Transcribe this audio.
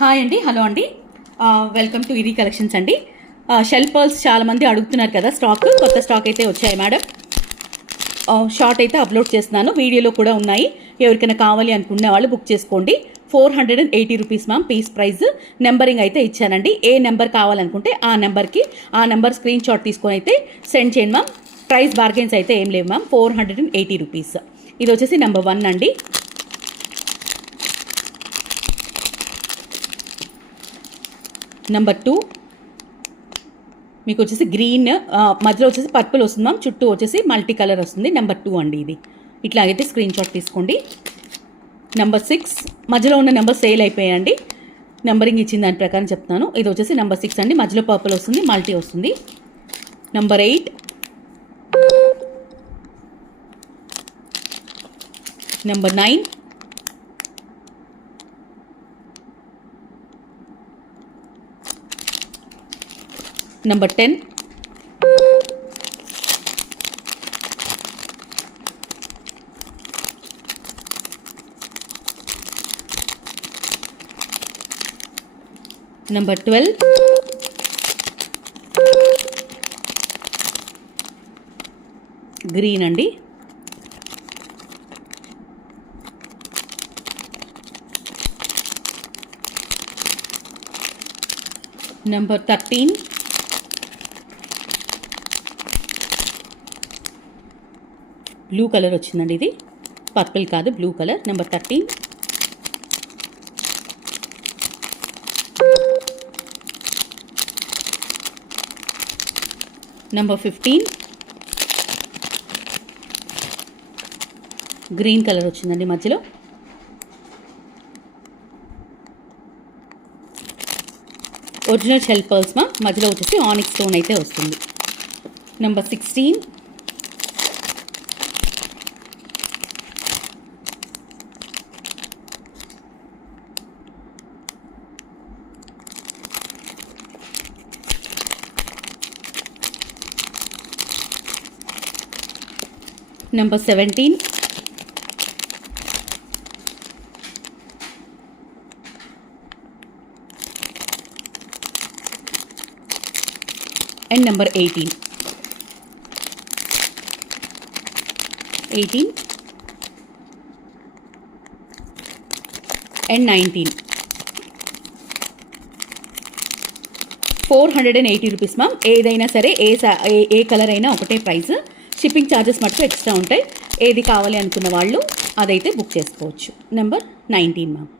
హాయ్ అండి, హలో అండి, welcome to ED collections అండి. షెల్ పర్ల్స్ చాలామంది అడుగుతున్నారు కదా, కొత్త స్టాక్ అయితే వచ్చాయి మేడం. షార్ట్ అయితే అప్లోడ్ చేస్తున్నాను, వీడియోలో కూడా ఉన్నాయి. ఎవరికైనా కావాలి అనుకునే వాళ్ళు బుక్ చేసుకోండి. 480 rupees ma'am piece price. Numbering అయితే ఇచ్చానండి. ఏ నెంబర్ కావాలనుకుంటే ఆ నెంబర్ స్క్రీన్ షాట్ తీసుకొని అయితే సెండ్ చేయండి మ్యామ్. ప్రైస్ బార్గెన్స్ అయితే ఏం లేవు మ్యామ్. 480 రూపీస్. ఇది వచ్చేసి నెంబర్ 1 అండి. నెంబర్ 2 మీకు వచ్చేసి గ్రీన్, మధ్యలో వచ్చేసి పర్పుల్ వస్తుంది మ్యామ్. చుట్టూ వచ్చేసి మల్టీ కలర్ వస్తుంది. నెంబర్ 2 అండి ఇది. ఇట్లాగైతే స్క్రీన్ షాట్ తీసుకోండి. నెంబర్ 6 మధ్యలో ఉన్న నెంబర్ సేల్ అయిపోయాయండి. నెంబరింగ్ ఇచ్చిన దాని ప్రకారం చెప్తాను. ఇది వచ్చేసి నెంబర్ 6 అండి. మధ్యలో పర్పుల్ వస్తుంది, మల్టీ వస్తుంది. నెంబర్ 8, నెంబర్ 9, నెంబర్ 10, నెంబర్ 12, గ్రీన్ అండి. నెంబర్ 13, బ్లూ కలర్ వచ్చిందండి. ఇది పర్పుల్ కాదు, బ్లూ కలర్. నెంబర్ 13, నెంబర్ 15, గ్రీన్ కలర్ వచ్చిందండి మధ్యలో. ఒరిజినల్ షెల్ పర్ల్స్ మా మధ్యలో వచ్చేసి ఆనిక్స్ స్టోన్ అయితే వస్తుంది. నెంబర్ 16, నెంబర్ 17, అండ్ నెంబర్ 18 అండ్ 19. 480 రూపీస్ మ్యామ్. ఏదైనా సరే ఏ కలర్ అయినా ఒకటే ప్రైస్. షిప్పింగ్ ఛార్జెస్ మటుకు ఎక్స్ట్రా ఉంటాయి. ఏది కావాలి అనుకున్న వాళ్ళు అదైతే బుక్ చేసుకోవచ్చు. నెంబర్ 19 మ్యామ్.